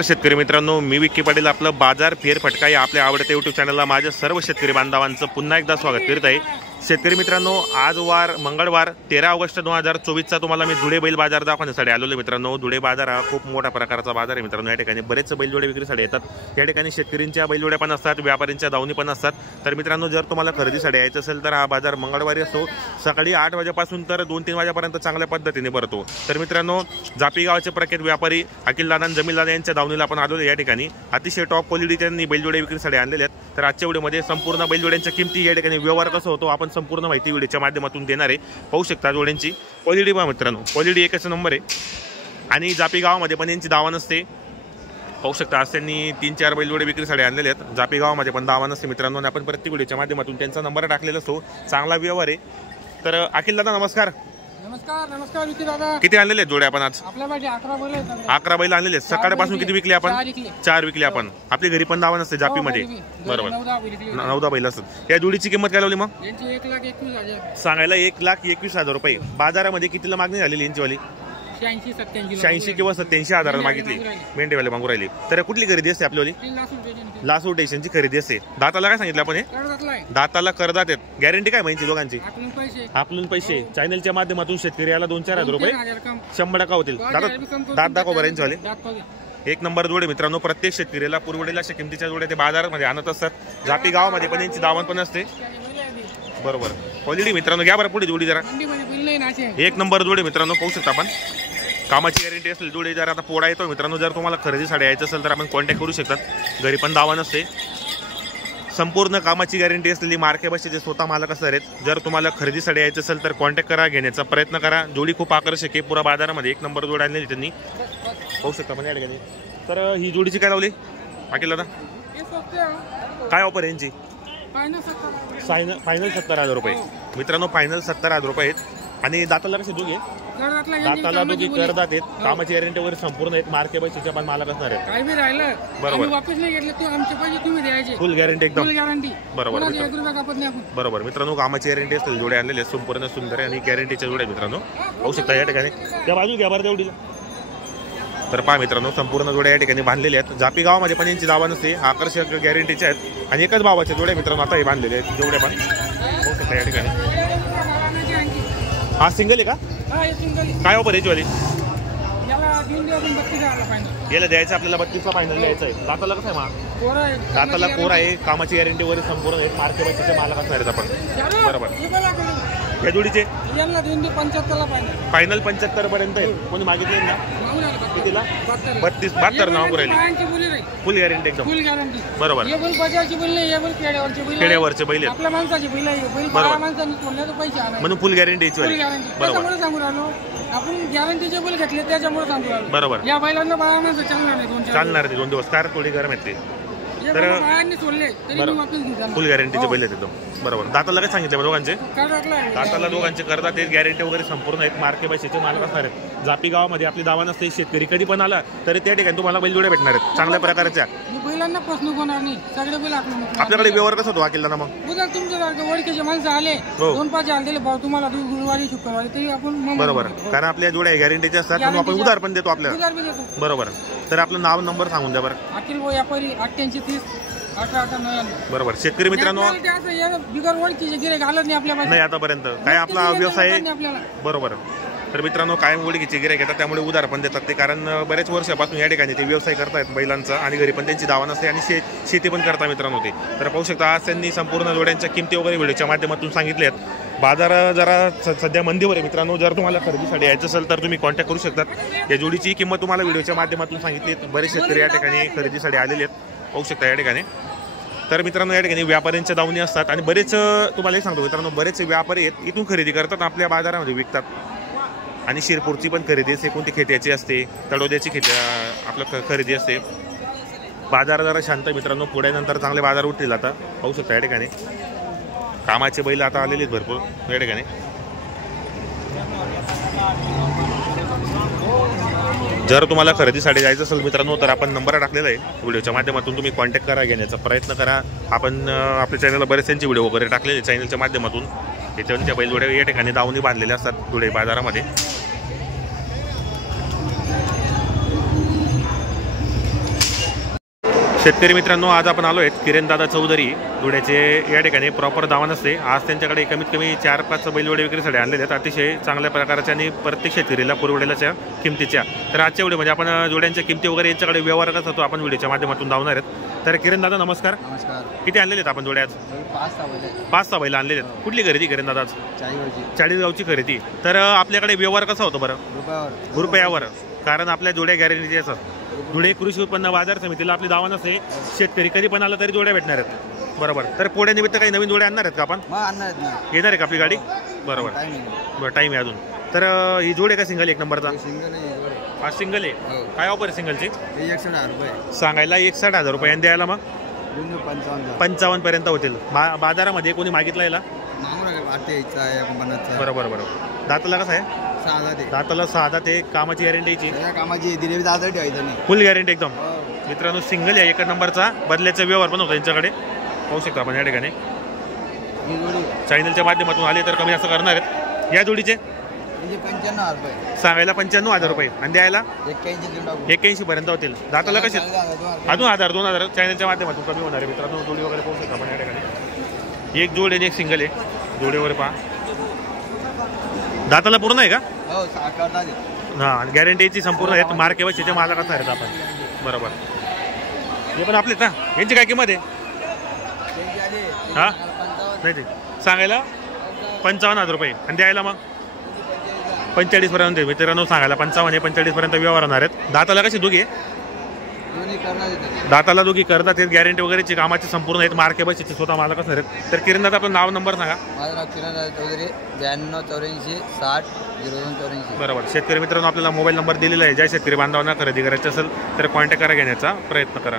शेतकरी मित्रांनो, मी विक्की पाटील आपलं बाजार फेरफटका या आपल्या आवडत्या यूट्यूब चॅनलला माझ्या सर्व शेतकरी बांधवांचं पुन्हा एकदा स्वागत करीत आहे। शेतकरी मित्रांनो, आज वार मंगळवार 13 ऑगस्ट 2024 तुम्हाला मी धुळे बैल बाजार दाखवण्यासाठी आलेलो मित्रांनो। धुळे बाजार हा खूप मोठा प्रकारचा बाजार आहे मित्रांनो। या ठिकाणी बरेच बैलजोडे विक्रीसाठी येतात। या ठिकाणी शेतकऱ्यांच्या बैलजोड्या पण असतात, व्यापाऱ्यांच्या दावणी पण असतात। तर मित्रांनो, जर तुम्हाला खरेदीसाठी यायचं असेल तर हा बाजार मंगळवारी असतो, सकाळी 8 वाजेपासून तर 2-3 वाजेपर्यंत चांगल्या पद्धतीने भरतो। तर मित्रांनो, जापी गावाचे प्रख्यात व्यापारी अखिल दादा जमील दादा यांच्या दावणीला आपण आलो। या ठिकाणी अतिशय टॉप क्वालिटी त्यांनी बैलजोडे विक्रीसाठी आणलेले आहेत। तर आजच्या व्हिडिओमध्ये संपूर्ण बैलजोड्यांच्या किमती, या ठिकाणी व्यवहार कसं होतो आपण संपूर्ण माहिती व्हिडिओच्या माध्यमातून देणार आहे। पाहू शकता जोड्यांची क्वालिटी पहा मित्रांनो, क्वालिटी एकच नंबर आहे। आणि जापी गावामध्ये पण यांची दावा नसते। पाहू शकता आज त्यांनी 3-4 बैलजोडे विक्रीसाठी आणलेले आहेत। जापी गावामध्ये पण दावा नसते मित्रांनो, आणि आपण प्रत्येक व्हिडिओच्या माध्यमातून त्यांचा नंबर टाकलेला असतो। चांगला व्यवहार आहे। तर अखिल दादा नमस्कार। नमस्कार नमस्कार विकी दादा। किती आणलेले जोडे आपण आज? आपल्याकडे 11 बैल आहेत। 11 बैल आणलेले। सकाळपासून किती विकले आपण? 4 विकले आपण। आपली घरी पण दावा नसते जापीमध्ये, बरोबर 9-10 बैल असतात। या जोडीची किंमत काय लावली मग? यांची 1,21,000 सांगायला 1,21,000 रुपये। बाजारामध्ये कितीला मागणी झालेली यांची वाली? 86 किंवा 87 हजार मागितली, मेंढेवाले मागू राहिली। तर कुठली खरेदी असते आपली? लासूर स्टेशनची खरेदी असते। दाताला काय सांगितलं आपण? दाताला करदात आहेत। गॅरंटी काय माहिती दोघांची? आपलून पैसे चॅनलच्या माध्यमातून शेतकरी याला 2-4 हजार रुपये 100% होतील। दात दाखव बरं यांची वाली। एक नंबर जोडे मित्रांनो। प्रत्येक शेतकऱ्याला पुरवडेल अशा किमतीच्या जोड्या ते बाजारामध्ये आणत असतात। जापी गावामध्ये पण यांची दावण पण असते, बरोबर। क्वालिटी मित्रांनो घ्या बरं पुढे जोडी जरा। एक नंबर जोडे मित्रांनो, पाहू शकता आपण। कामाची गॅरंटी असेल जोडे। जर आता पोडा येतो मित्रांनो, जर तुम्हाला खरेदीसाठी यायचं असेल तर आपण कॉन्टॅक्ट करू शकतात। घरी पण दावा नसते। संपूर्ण कामाची गॅरंटी असलेली मार्के बसेचे स्वतः मालक असणार आहेत। जर तुम्हाला खरेदीसाठी यायचं असेल तर कॉन्टॅक्ट करा, घेण्याचा प्रयत्न करा। जोडी खूप आकर्षक आहे। पुरा बाजारामध्ये एक नंबर जोड आणलेली त्यांनी, पाहू शकता पण या ठिकाणी। तर ही जोडीची काय लावली अखिल दादा? काय ऑफर यांची? फायनल 70,000 रुपये मित्रांनो। फायनल 70,000 रुपये आहेत। आणि दाताला कसे दोघे? दाताला दोघी करदात आहेत। कामाची गॅरंटी वगैरे संपूर्ण आहेत। मार्के पैशाच्या पण मालक असणार आहेत, बरोबर। फुल गॅरंटी एकदम, बरोबर बरोबर मित्रांनो। कामाची गॅरंटी असतील जोडे आणलेले संपूर्ण सुंदर आणि गॅरंटीच्या जोड्या मित्रांनो, पाहू शकता या ठिकाणी। त्या बाजू घ्या बरं तेवढी। तर पहा मित्रांनो, संपूर्ण जोड्या या ठिकाणी बांधलेल्या आहेत। जापी गावामध्ये पण यांची दावा नसते, आकर्षक गॅरंटीच्या आहेत। आणि एकच भावाच्या जोड्या मित्रांनो आता हे बांधलेले आहेत जोड्या पण, पाहू शकता या ठिकाणी। हा सिंगल आहे का? काय ऑफर याची वाली? याला द्यायचं आपल्याला 32चा फायनल द्यायचा आहे। दाताला कसं आहे मा? दाताला कोरा आहे। कामाची गॅरंटी वगैरे संपूर्ण आहेत। मार्के पैशाचे मालक असणार आहेत आपण, बरोबर। या जोडीचे फायनल 75 पर्यंत आहे। कोणी मागितले ना कितीला? 32-72 नाव राहिली। फुल गॅरंटी एकदम, बरोबर। खेड्यावरचे बैल आहेत, बरोबर, म्हणून फुल गॅरंटी याची वाली, बरोबर। आपण गॅरंटीचे बैल घेतले त्याच्यामुळे सांगू, बरोबर। या बैलांना बाळा माणसं चालणार नाही 2 दिवस, कार थोडी गरम येते। तर फुल गॅरंटीचे बैल आहेत एकदम, बरोबर। दाताला काय सांगितलं दोघांचे? दाताला दोघांचे करतात ते गॅरंटी वगैरे संपूर्ण आहेत। मार्के पैशाचे मालक असणार आहेत। जापी गावामध्ये आपली दावा नसते। शेतकरी कधी पण आला तरी त्या ठिकाणी तुम्हाला बैलजोड्या भेटणार आहेत चांगल्या प्रकारच्या। बैलांना फसवणूक होणार नाही, सगळे बैल आपल्याकडे व्यवहार कसं होतो अखिल दादा? मग तुमच्यासारखे ओळखीचे माणसं आले 2-5 हजार दिले भाऊ तुम्हाला गुरुवारी शुक्रवारी तरी आपण, बरोबर। कारण आपल्या जोड्या गॅरंटीच्या असतात, आपण उधार पण देतो आपल्याला, बरोबर। तर आपलं नाव नंबर सांगून द्या बरं। अखिल व्यापारी 8830 1889, बरोबर। शेतकरी मित्रांनो, बिगर ओळखीचे गिऱ्हाईक आलं नाही आपल्या नाही आतापर्यंत, काय आपला व्यवसाय, बरोबर। तर मित्रांनो, कायम ओळखीचे गिऱ्हाईक येतात त्यामुळे उधार पण देतात ते, कारण बरेच वर्षापासून या ठिकाणी ते व्यवसाय करतायत बैलांचा। आणि घरी पण त्यांची दावा नसते आणि शेती पण करता मित्रांनो ते। तर पाहू शकता आज त्यांनी संपूर्ण जोड्यांच्या किमती वगैरे व्हिडिओच्या माध्यमातून सांगितले आहेत। बाजार जरा सध्या मंदीवर आहे मित्रांनो। जर तुम्हाला खरेदीसाठी यायचं असेल तर तुम्ही कॉन्टॅक्ट करू शकतात। या जोडीची किंमत तुम्हाला व्हिडिओच्या माध्यमातून सांगितली आहे। बरेच शेतकरी या ठिकाणी खरेदीसाठी आलेले आहेत, पाहू शकता या ठिकाणी। तर मित्रांनो, या ठिकाणी व्यापाऱ्यांच्या दावणी असतात आणि बरेच, तुम्हाला एक सांगतो मित्रांनो, बरेच व्यापारी आहेत इथून खरेदी करतात, आपल्या बाजारामध्ये विकतात। आणि शिरपूरची पण खरेदी असते, कोणती खेट्याची असते, तडोद्याची आपलं खरेदी असते। बाजार जरा शांत मित्रांनो, पुढ्यानंतर चांगले बाजार उठतील आता, पाहू शकता या ठिकाणी। कामाचे बैल आता आलेले आहेत भरपूर या ठिकाणी। जर तुम्हाला खरेदीसाठी जायचं असेल मित्रांनो तर आपण नंबर टाकलेला आहे व्हिडिओच्या माध्यमातून, तुम्ही कॉन्टॅक्ट करा, घेण्याचा प्रयत्न करा। आपण आपल्या चॅनलला बरेचसे व्हिडिओ वगैरे टाकलेले चॅनलच्या माध्यमातून। त्याच्यावरच्या बैलजोड्या या ठिकाणी दावणी बांधलेल्या असतात धुळे बाजारामध्ये। शेतकरी मित्रांनो, आज आपण आलो आहेत किरणदादा चौधरी जोड्याचे या ठिकाणी प्रॉपर दावा नसते. आज त्यांच्याकडे कमीत कमी 4-5 बैलजोडे विक्रीसाठी आणलेले आहेत, अतिशय चांगल्या प्रकारच्या आणि प्रत्येक शेतकरीला पुरवडेलाच्या किमतीच्या. तर आजच्या व्हिडिओमध्ये आपण जोड्यांच्या किमती वगैरे यांच्याकडे व्यवहार कसा होतो आपण व्हिडिओच्या माध्यमातून धावणार आहेत. तर किरणदादा नमस्कार. नमस्कार. किती आणलेले आहेत आपण जोड्या आज? 5-6 बैल आणलेले आहेत. कुठली खरेदी किरणदादा आज? चाळीसगावची खरेदी. तर आपल्याकडे व्यवहार कसा होतो बरं? रुपयावर. कारण आपल्या जोड्या गॅरंटीचे असतात. धुळे कृषी उत्पन्न बाजार समितीला आपली दावा नसते. शेतकरी कधी पण आला तरी जोड्या भेटणार आहेत. बरोबर. तर पोळ्यानिमित्त काही नवीन जोड्या आणणार आहेत का आपण? येणार आहे का आपली गाडी? बरोबर. बरं, टाईम आहे अजून. तर ही जोड आहे का सिंगल एक नंबरचा? हा सिंगल आहे. काय ऑफर आहे सिंगलची? 61,000 रुपये सांगायला 61,000 रुपये आणि द्यायला मग 55 पर्यंत होतील. बाजारामध्ये कोणी मागितलं याला? बरोबर बरोबर. दाताला कसं आहे? दाताला 6 ते कामाची गॅरंटीची फुल गॅरंटी एकदम. मित्रांनो सिंगल आहे 1 नंबरचा. बदल्याचा व्यवहार पण होता यांच्याकडे, पाहू शकता आपण या ठिकाणी. चॅनलच्या माध्यमातून आले तर कमी असं करणार आहेत. या जोडीचे 95,000 रुपये सांगायला 95,000 रुपये आणि द्यायला 81 पर्यंत होतील. दाताला कसे? अजून 1,000-2,000 चॅनलच्या माध्यमातून कमी होणार आहे. मित्रांनो जोडी वगैरे पाहू शकता आपण या ठिकाणी. एक जोड आहे एक सिंगल आहे. जोडीवर पहा. दाताला पूर्ण आहे का? हां, गॅरंटीची संपूर्ण आहेत. मार्क केव्हा मालक असणार आहेत आपण. बरोबर. हे पण आपलेच ना. यांची काय किंमत आहे? हां नाही ते सांगायला 55,000 रुपये आणि द्यायला मग 45 पर्यंत. मित्रांनो सांगायला 55 45 पर्यंत व्यवहार होणार आहेत. दाताला कशी दोघी आहे? दाताला दोघी करतात. गॅरंटी वगैरेची कामाची संपूर्ण आहेत. मार्के बसचे स्वतः मालक असणार आहेत. तर किरणदादा आपलं नाव नंबर सांगा. माझं नाव किरणदादा चौधरी, 92 84 60 02 84. बरोबर. शेतकरी मित्रांनो आपल्याला मोबाईल नंबर दिलेला आहे. ज्या शेतकरी बांधवांना खरेदी करायची असेल तर कॉन्टॅक्ट करा, घेण्याचा प्रयत्न करा.